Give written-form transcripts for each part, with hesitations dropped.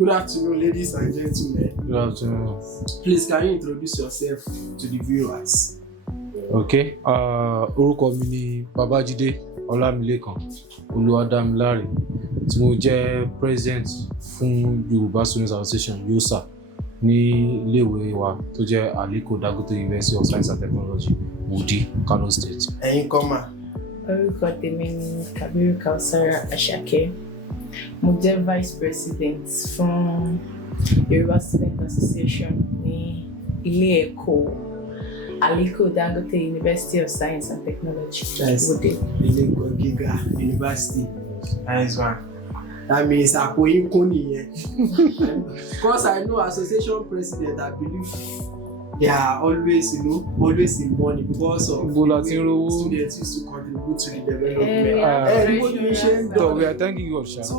Good afternoon, ladies and gentlemen. Good afternoon. Please, can you introduce yourself to the viewers? Okay. Orúkọ mi ni Babájídé Ọlámilékan Olúwadámiláre tí mo jẹ́ president fún Yoruba Students Association (YOSA) ní iléèwé wa tó jẹ́ Aliko Dangote University of Science and Technology, Wudi, Kano State. Ẹ̀yin kọ́ mà. Orúkọ tèmi ni Kabiru Kausara Àṣàkẹ́. Mo jẹ́ vice president fún Yoruba Students Association ní ilé ẹ̀kọ́ Aliko Dangote University of Science and Technology, Wudi. Ilé ẹ̀kọ́ gíga University. Nice one. That means àpòyín kún nìyẹn. Because I know association president, I believe they are always, always in money because of the way students used to contribute to the development. We are thanking you, Osha. So,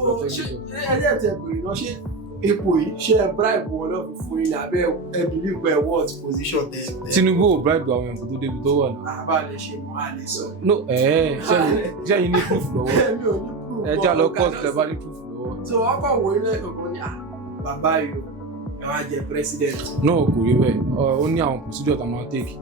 epo yìí ṣe bribe wọn lọ́ọ̀fù fún yín abẹ́ ẹ believe pé what position tẹ̀. Tinubu ò bribe àwọn èèyàn tó débi tó wà náà. Àbá lè ṣe mọ́ àlè sọ. No, ṣé yín ní proof lọ́wọ́? Èmi ò ní proof. Ẹ já lọ court tẹ́ bá ní proof lọ́wọ́. So wọ́n kọ̀ wọ ilé ẹ̀kọ́ ní bàbá yìí ẹ wá jẹ president. No, kò rí bẹ́ẹ̀. Ó ní àwọn procedure tá a máa take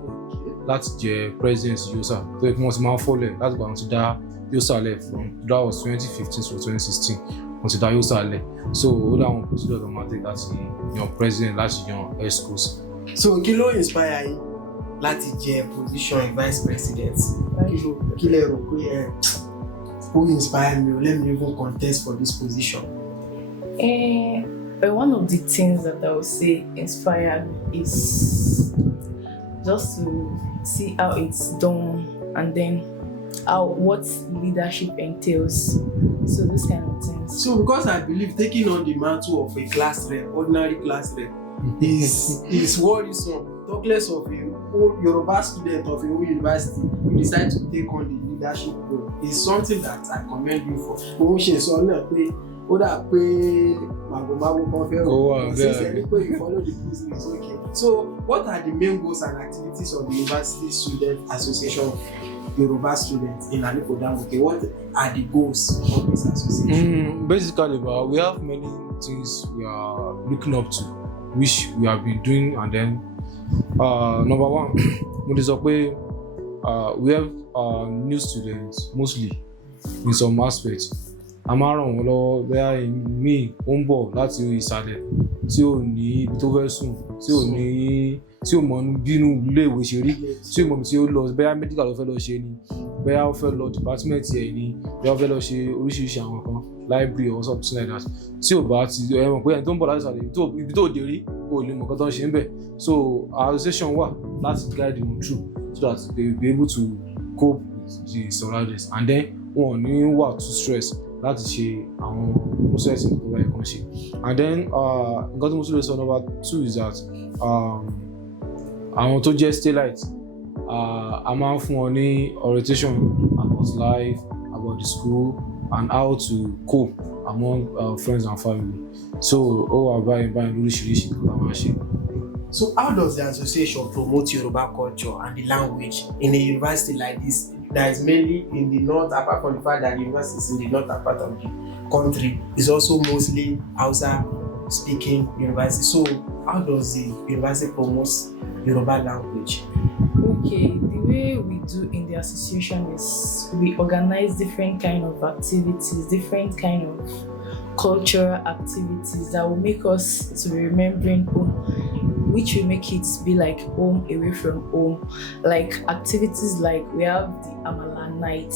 láti jẹ president YOSA tó yẹ kí wọ́n ti máa ń fọ́lẹ̀ láti gbà wọ́n ti dá YOSA lẹ̀ from that was 2015 to 2016 wọ́n ti dá YOSA lẹ̀. So ó dá àwọn procedure tó máa take láti yan president láti yan ESCOs. So kí ló inspire yín láti jẹ position vice president? Kí lẹ rò pé who inspire me? Let me even contest for this position. One of the things that I would say inspired me is just to see how it's done and then what leadership entails. So those kind of things. So because I believe taking on the mantle of a class rep, ordinary class rep, is worrisome. Talk less of a Yoruba student of a whole university, you decide to take on the leadership role. It's something that I commend you for. Mo ń ṣe sọ náà pé ó dà pé màgòmágó kan fẹ́ rò since ẹni pé you follow the rules is okay. So what are the main goals and activities of the University Student Association of Yoruba students in Aliko Dangote? What are the goals of this association? Basically, we have many things we are looking up to, which we have been doing, and then number one, we have new students mostly in some aspects. A máa ràn wọ́n lọ́wọ́ bẹ́ẹ̀ mi ó ń bọ̀ láti ìsàlẹ̀ tí ò ní ibi tó fẹ́ sùn, tí ò mọ̀ bínú ilé ìwé ṣe rí, tí ò mọ̀ tí ó lọ bẹ́ẹ̀ medical ló fẹ́ lọ ṣe ni, bẹ́ẹ̀ ó fẹ́ lọ department ẹ̀ ni, bẹ́ẹ̀ ó fẹ́ lọ ṣe oríṣiríṣi àwọn kan library or something like that. Tí ò bá ti ẹ mọ̀ pé ẹni tó ń bọ̀ láti ìsàlẹ̀ ibi tó dé rí kò lè mọ̀ nǹkan tó ń ṣe ń bẹ̀. So our association wà láti guide them through so that they will be able to cope with the surroundings, and then wọn ò ní wà too stressed láti ṣe àwọn process tó bá yẹ kán ṣe. And then nǹkan tí mo tún lè sọ number 2 is that àwọn tó jẹ́ stay-light a máa ń fún wọn ní orientation about life, about the school, and how to cope among friends and family. So ó wà báyìí lóríṣiríṣi nǹkan tá a máa ṣe. So how does the association promote Yoruba culture and the language in a university like this that is mainly in the north, apart from the fact that the university is in the northern part of the country, is also mostly Hausa speaking university? So how does the university promote Yoruba language? Okay, the way we do in the association is we organize different kind of activities, different kind of cultural activities that will make us to be remembering home, which will make it be like home away from home. Like activities like we have the Amala night,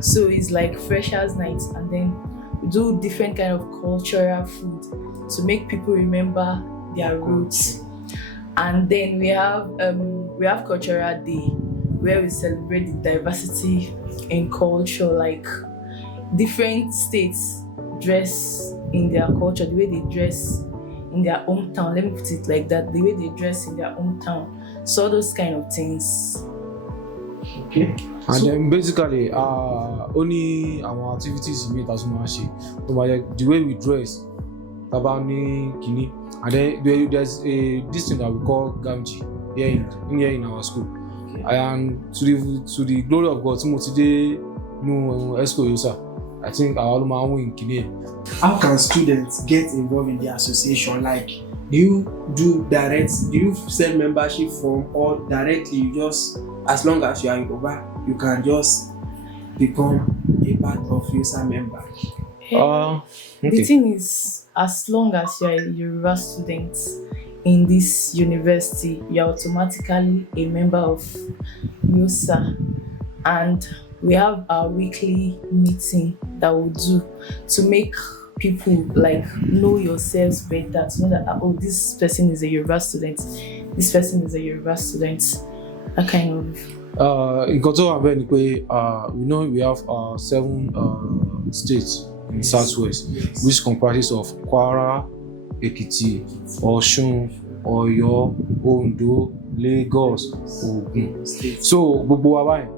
so it's like freshers night, and then we do different kind of cultural food to make people remember their roots. And then we have cultural day where we celebrate the diversity in culture, like different states dress in their culture, the way they dress in their hometown, let me put it like that, the way they dress in their hometown, so those kind of things. Okay. And then basically only our activities we as the way we dress, tabani kini, and then there's this thing that we call gamji here in our school. And to the glory of God, today no ESCO YOSA, I think our máa ń win kìíní ẹ̀. How can students get involved in the association? Like, do you send membership form, or directly you just, as long as you are Yoruba, you can just become a part of user member? The Okay. thing is, as long as you are a Yoruba student in this university, you are automatically a member of YOSA, and we have our weekly meeting that we do to make people like know yourselves better, to know that oh, this person is a Yoruba student, this person is a Yoruba student, that kind of. Nǹkan tó wà bẹ́ẹ̀ ni pé we know we have 7 states in Southwest, Yes. which comprises of Kwara, Ekiti, Osun, Oyo, Ondo, Lagos, Ogun. So gbogbo wa báyìí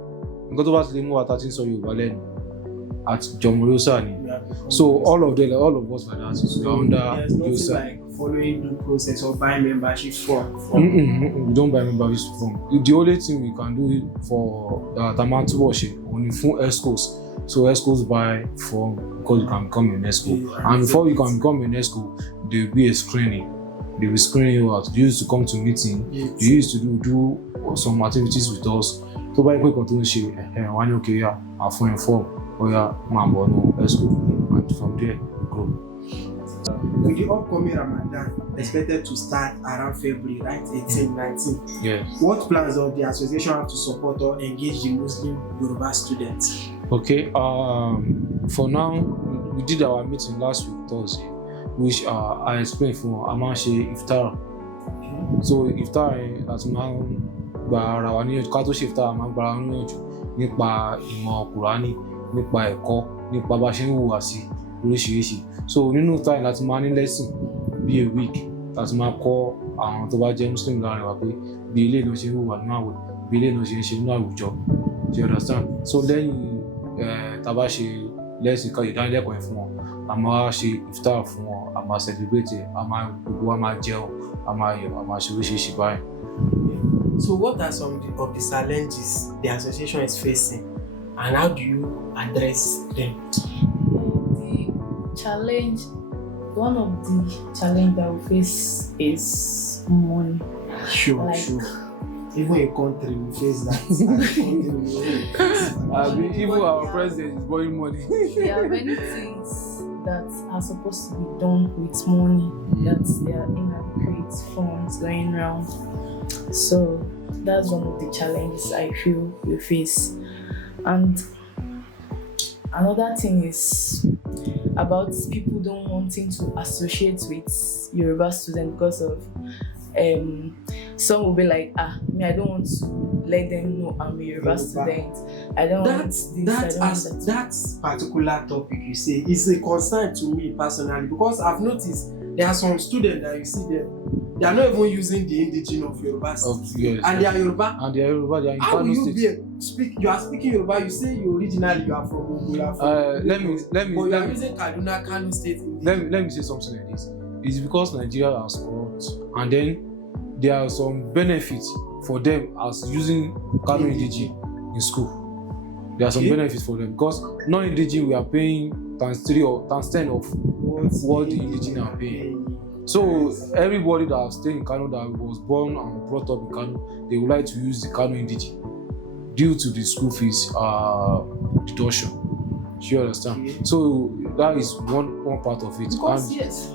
nǹkan tó bá ti lè mú wa ta ti ń sọ Yorùbá lẹ́nu àti jọmọ Yosa ni. So all of us like that, we are under There's nothing Yosa. like following the process or buying membership form. We don't buy membership form. The only thing we can do for Tamatu worship only for ESCOs. So ESCOs buy form because you can become an ESCO. Yeah. And before you can become an ESCO, there will be a screening. They will screen you out. You used to come to meeting. Yes. You used to do some activities with us. So by quick to share, one okay, yeah, I phone form, or yeah, man, no ESCO, and from there we go. With the upcoming Ramadan expected to start around February, right? 18, 19. Yeah. What plans of the association have to support or engage the Muslim Yoruba students? Okay. For now, we did our meeting last week Thursday, which I explained for Amashe Iftar. So Iftar as man gba ara wa níyànjú ká tó ṣe Iftar máa gba ara wa níyànjú nípa ìmọ̀ Kùránì, nípa ẹ̀kọ́, nípa bá ṣe ń hùwà sí oríṣiríṣi. So nínú time láti máa ní lesson bí a week láti máa kọ́ àwọn tó bá jẹ́ Muslim láàrin wa pé bí ilé náà ṣe ń hùwà nínú àwẹ̀, bí ilé náà ṣe ń ṣe nínú àwùjọ. Do you understand? So lẹ́yìn tá bá ṣe lesson kan ìdánilẹ́kọ̀ọ́ yẹn fún wọn, a máa ṣe Iftar fún wọn, a máa celebrate, a máa gbogbo wa máa jẹun, a máa yọ̀, a máa ṣe oríṣiríṣi báyìí. So what are some of the challenges the association is facing, and how do you address them? One of the challenge that we face is money. Sure. Even a country will face that. Even our president is borrowing money. There are many things that are supposed to be done with money, that there are inadequate funds going around. So that's one of the challenges I feel we face. And another thing is about people don't wanting to associate with Yoruba students because of some will be like, me, I don't want to let them know I'm a Yoruba student. I don't want this, I don't want that. That particular topic you say is a concern to me personally, because I've noticed there are some students that you see them, they are not even using the indigenous of Yoruba Yes. and they are Yoruba. They are in How will Kano you State. you are speaking Yoruba, you say you originally you are from Ogun, Let me but you are using Kaduna, Kano State. let me say something like this. It's because Nigeria has corrupt, and then there are some benefits for them as using Kano Indigene in school. There are some benefits for them because non-Indigene we are paying ×3 or ×10 of what the Indigene are paying. So everybody that has stayed in Kano, that was born and brought up in Kano, they would like to use the Kano Indigene due to the school fees deduction. Do you understand? Okay. So that is one part of it. Because yes.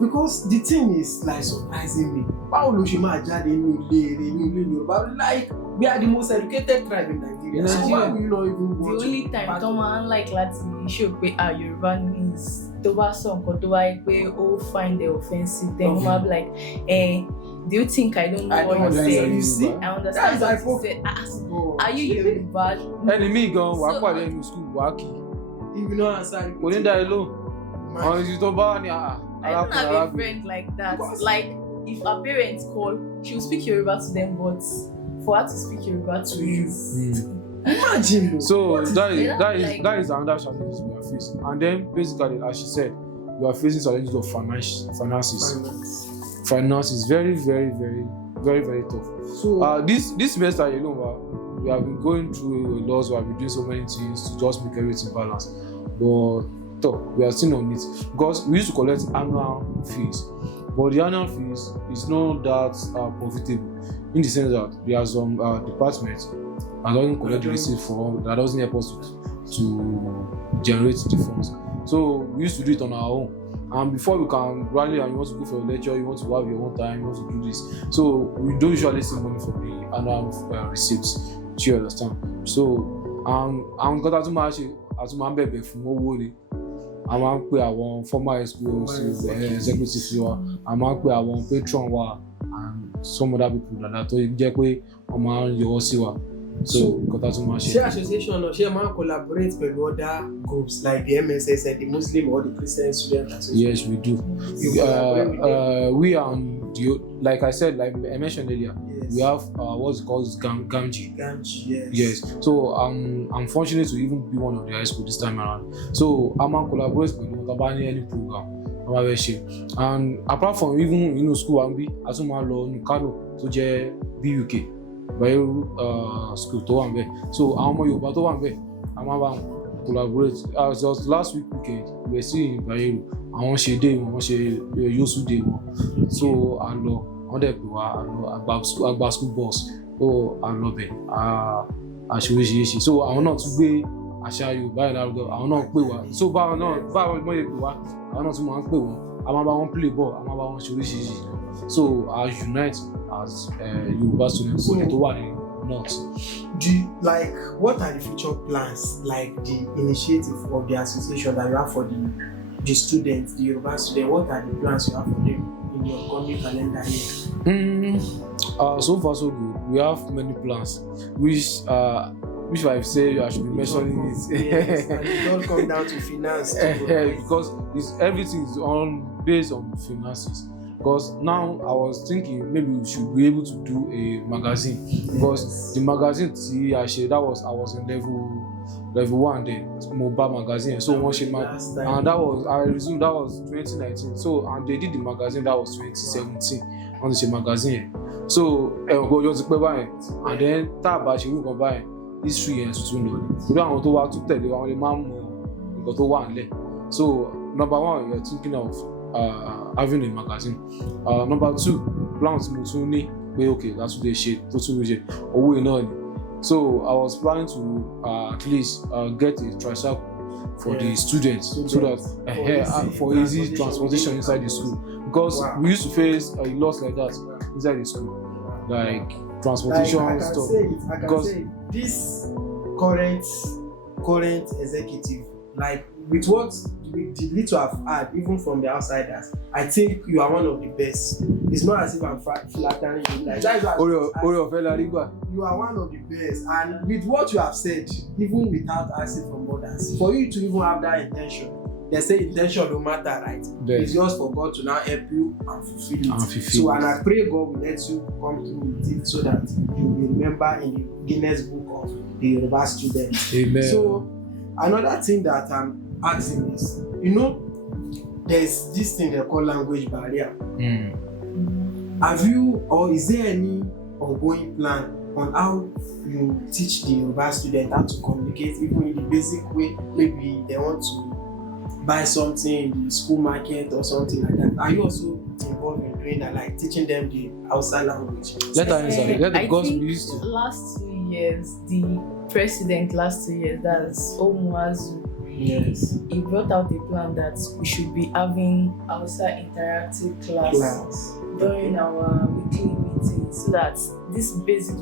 Because the thing is like surprising me. Báwo ló ṣe máa jáde nínú ilé Yorùbá? Like we are the most educated tribe in Nigeria. So why will you not even The only time tó máa ń like láti show pé Yorùbá means tó bá sọ nǹkan tó wáyé pé ó find it offensive, then wọ́n máa be like, do you think I don't know what you say? You see? I understand what you say. Are you Yoruba? Enemy gan wàá pàdé ẹnu school wàá kì í. If you no answer, Kò ní dá ẹ lóhùn. Àwọn ìṣù tó bá ní I don't have a friend like that. Like, if our parents call, she will speak Yoruba to them, but for her to speak Yoruba to you, imagine. So that is another challenge we are facing. And then basically, as she said, we are facing challenges of finances. Finance is very, very, very, very, very tough. So this semester, we have been going through a lot. We have been doing so many things to just make everything balanced. but we are still on it because we used to collect annual fees, but the annual fees is not that profitable in the sense that there are some departments that doesn't collect the receipt for that doesn't help us to generate the funds. So we used to do it on our own. And before you can rally and you want to go for a lecture, you want to have your own time, you want to do this. So we don't usually see money from the annual receipts. Do you understand? So I'm going to bẹ̀bẹ̀ fún owó ni. A máa ń pe àwọn former executives wa, a máa ń pe àwọn patron wa and some other people that tó jẹ́ pé wọ́n máa ń yọwọ́ sí wa. So nǹkan tá a tún máa ṣe. Ṣé association náà ṣé máa ń collaborate pẹ̀lú other groups like the MSS and the Muslim or the Christian Student Association? Yes, we do. We and the, like I said, like I mentioned earlier, we have what's called Gamji. Gamji, yes. Yes. So I'm fortunate to even be one of the high school this time around. So I'm on collaborate with any program. And apart from even school, I'm also in Kano to jẹ́ BUK. School tó wà ńbẹ̀. So àwọn ọmọ Yorùbá tó wà ńbẹ̀, a máa bá wọn collaborate. As just last weekend, we were still in Bayero. Àwọn ṣe day wọn, wọ́n ṣe Yosu day wọn. So a lọ, wọ́n dẹ̀ pè wá, àgbà school bus. So a lọ bẹ̀, àṣoríṣiríṣi. So àwọn náà tún gbé àṣà Yorùbá yẹn lárugẹ, àwọn náà pè wá. So báwọn mọ̀ yẹ pè wá, àwọn náà tún máa ń pè wọ́n. A máa bá wọn play ball, a máa bá wọn ṣoríṣiríṣi. So I unite as Yoruba students so to one in North. What are the future plans, like the initiative of the association that you have for the students, the Yoruba students? What are the plans you have for them in your coming calendar year? So far so good. We have many plans, which I've said I should be mentioning it. Yes, and it all come down to finance too, because everything is based on finances. Because now I was thinking maybe we should be able to do a magazine, because the magazine I was in level 1 then, mobile magazine. So and I resumed, that was 2019. So and they did the magazine, that was 2017 on the magazine. So and then history and so number one, you're thinking of having a magazine. Number two, plans okay, that's what they share. So I was planning to at least get a tricycle for the students so that for easy transportation inside the school, because we used to face a lot like that inside the school, like transportation stuff. I can say this current executive, like with the little I've had, even from the outsiders, I think you are one of the best. It's not as if I'm flattering you. Like that's you are one of the best, and with what you have said, even without asking from others, for you to even have that intention, they say intention no matter, right? Yes. It's just for God to now help you and fulfill it. So, and I pray God will let you come through with it so that you will remember in the Guinness Book of the Yoruba students. Amen. So, another thing that I'm asking is, there's this thing they call language barrier. Have you, or is there any ongoing plan on how you teach the Yoruba student how to communicate, even in the basic way? Maybe they want to buy something in the school market or something like that. Are you also involved in doing that, like teaching them the Hausa language? Because we used to. Last 2 years, the president that's Omuazu. Yes. He brought out a plan that we should be having Hausa interactive class during our weekly meetings, so that this basic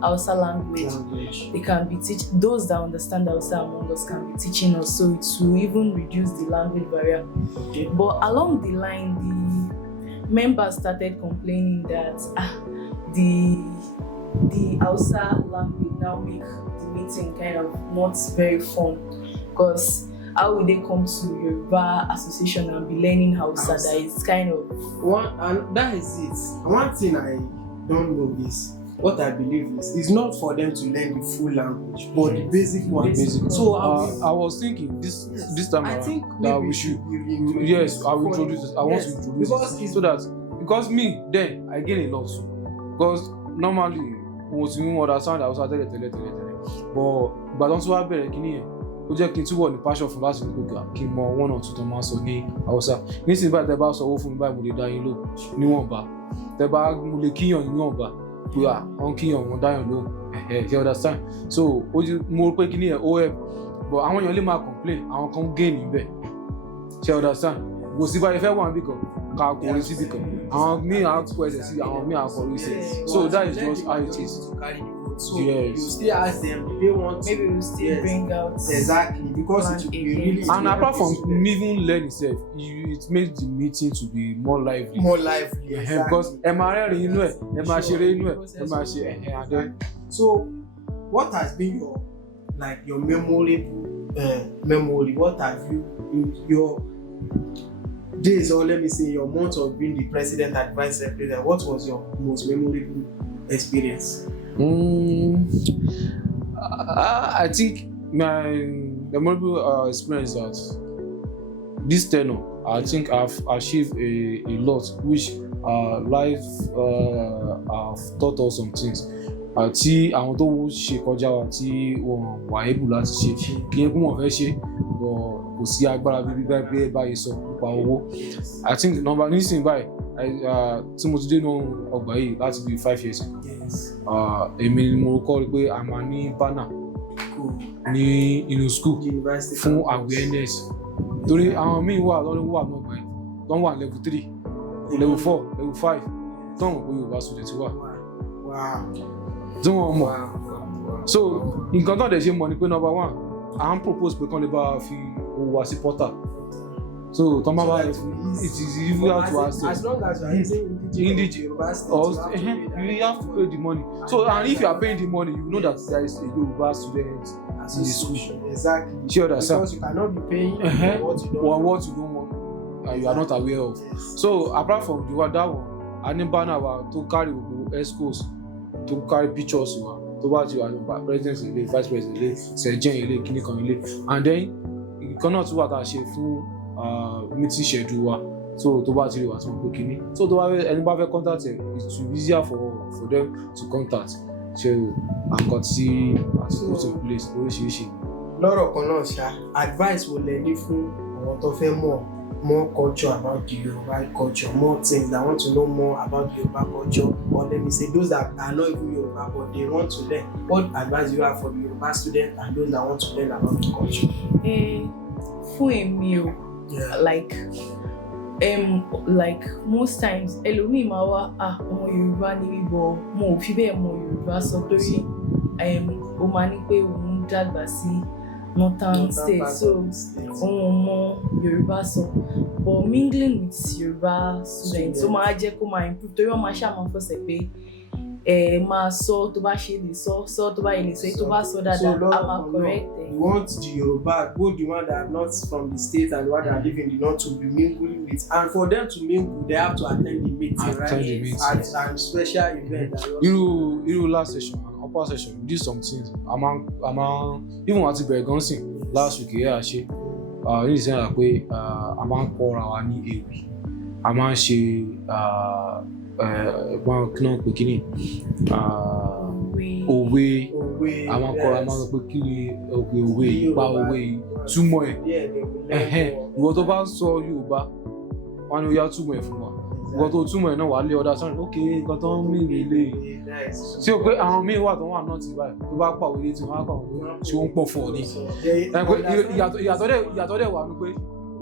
Hausa language they can be those that understand Hausa among us can be teaching us, so it will even reduce the language barrier. Okay. But along the line, the members started complaining that the Hausa language now make the meeting kind of not very fun, because how will they come to Yoruba association and be learning Hausa? That is kind of and that is it. One thing I don't know is, what I believe is, it's not for them to learn the full language, but the basic one. So I was thinking this time around that we should. Yes, I will introduce this. I want to introduce it so that, because me then I gain a lot too. Because normally, once you understand, I was tell, but don't so have better. ó jẹ́ kí n túbọ̀ ní passion fún láti ní gbogbo kí n mọ one or two tó máa ń sọ ní Hausa nísìnyí báyìí tẹ́ bá sọ owó fún mi báyìí mo lè dá yín lò níwọ̀nba tẹ́ bá mo lè kíyàn níwọ̀nba pé wọ́n kíyàn wọn dáyàn lò you understand so mo rò pé kí ni ẹ̀ ó help but àwọn èèyàn lè máa complain àwọn kan gain níbẹ̀ you understand kò sí báyìí fẹ́ wà níbì kan ká kọrin síbì kan àwọn míì á kọ ẹsẹ̀ sí àwọn míì á kọrin sí so that is just how it is. So you still ask them, do they want to? Maybe we'll still bring out exactly because it will be really. And apart from even learning itself, it makes the meeting to be more lively. More lively, exactly. Because ẹ máa rẹ́rìn inú ẹ̀, ẹ máa ṣeré inú ẹ̀, ẹ máa ṣe and then. So, what has been your memorable memory? What have you your days, or let me say your month of being the president and vice president? What was your most memorable experience? I think my memorable experience that this tenure, I think I've achieved a lot, which life have taught us some things. Tí àwọn tó ṣe kọjá wa tí wọ́n wà able láti ṣe kí n kú wọ́n fẹ́ ṣe kò sí agbára bíbí báyìí sọ nípa owó. I think number nísìnyí báyìí tí mo ti dé nínú ọgbà yìí láti bí 5 years ago èmi ni mo kọ́ pé a máa ní banner ní inú school fún awareness torí àwọn míì wà lọ́dún wà náà gbà yìí wọ́n wà level 3 level 4 level 5 tọ́wọ̀n pé Yorùbá student wà tí wọ́n mọ̀ so nǹkan tó dẹ̀ ṣe mọ̀ ni pé number 1 à ń propose pé kán lè bá fi owó wá sí portal. So, it is easy to access. As long as you are using indigenous you have to pay the money. So, and if you are paying the money, you know that there is a Yoruba student in the school. Exactly. Sure, that's because you cannot be paying for what you don't want. And you are not aware of. So, apart from that one, I need banner to carry escorts, to carry pictures, to watch you are president, vice president, sergeant, clinic, and then you cannot do what I say for. Meeting schedule wa so tó bá ti rí wa tí wọ́n pè kíní so tó bá fẹ́ ẹni bá fẹ́ contact ẹ̀ it will be easier for them to contact so nǹkan tí àti put in place oríṣiríṣi. lọ́rọ̀ kan náà ṣá advice wo lẹ ní fún àwọn tó fẹ́ mọ̀ more culture about the Yoruba culture, more things that want to know more about the Yoruba culture, or let me say those that are not even Yoruba but they want to learn? What advice you have for the Yoruba student and those that want to learn about the culture? Fún èmi o. Yeah. Like most times ẹlòmíì máa wá ọmọ Yorùbá ni mí bọ̀ mo ò fi bẹ́ẹ̀ mọ Yorùbá sọ torí ó máa ní pé òun dàgbà sí northern state so òun ò mọ Yorùbá sọ but mingling with Yorùbá students ó máa jẹ́ kó máa improve torí wọ́n máa ṣàmọ́ fọ́sẹ̀ pé máa sọ tó bá ṣe lè sọ tó bá yẹ lè sọ tó bá sọ dáadáa a máa correct. You want the Yoruba, both the one that are not from the state and the one that are living in the north to be mingling with, and for them to mingle, they have to attend the meeting, right? And special event. Irú last session, upper session, we did some things. Even àti bẹ̀rẹ̀ gan sìn last week yẹ́ àṣẹ. Ní ìsẹ́yìn rà pé a máa ń kọ́ra wa ní ewì, a máa ń ṣe kí náà pé kí ni òwe àwọn akọ̀rọ̀ máa ń sọ pé kí ni òwe ipa òwe túmọ̀ ẹ̀ ìwọ tó bá sọ Yorùbá wọn ni ó yá túmọ̀ ẹ̀ fún wa ìwọ tó túmọ̀ ẹ̀ náà wà á lé ọ̀dà sọ́run ok nǹkan tó ń mí ilé tí o pé àwọn míì wà tó wà náà ti báyìí tó bá pàwé létí wọn á pàwé tí ó ń pọ̀ fọ̀ ni ìyàtọ̀ dẹ̀ wà ní pé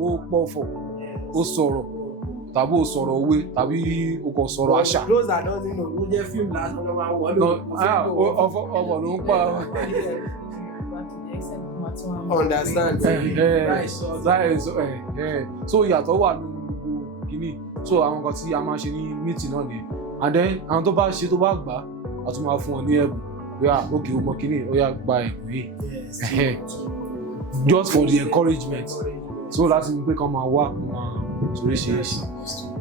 ó pọ̀ fọ̀ ó sọ̀rọ̀ tàbí o sọ̀rọ̀ òwe tàbí o kò sọ̀rọ̀ àṣà. Those that don't know ló jẹ́ fíìmù lásán ló máa ń wọlé. ọ̀fọ̀ ló ń pa. Understand. So ìyàtọ̀ wà nínú gbogbo kìíní so àwọn nǹkan tí a máa ṣe ní meeting náà nìyẹn and then àwọn tó bá ṣe tó bá gbà á tún máa fún ọ ní ẹ̀bùn bí i òkè ọmọ kìíní ó yá gba ẹ̀bùn yìí just for the encouragement so láti ní pé kàn máa wá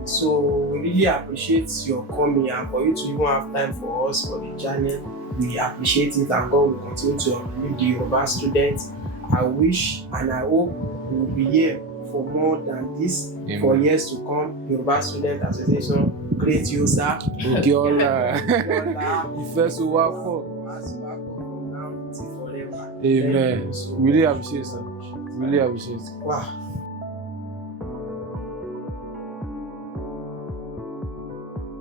So we really appreciate your coming and for you to even have time for us for the channel. We appreciate it and God will continue to uplift the Yoruba students. I wish and I hope we will be here for more than this. Amen. For years to come. Yoruba Student Association, great user. Okiola. Ìfẹ́ so wá pọ̀. Now, forever. Amen. Thank you so Really much. appreciate, sir. Really appreciate. Wow.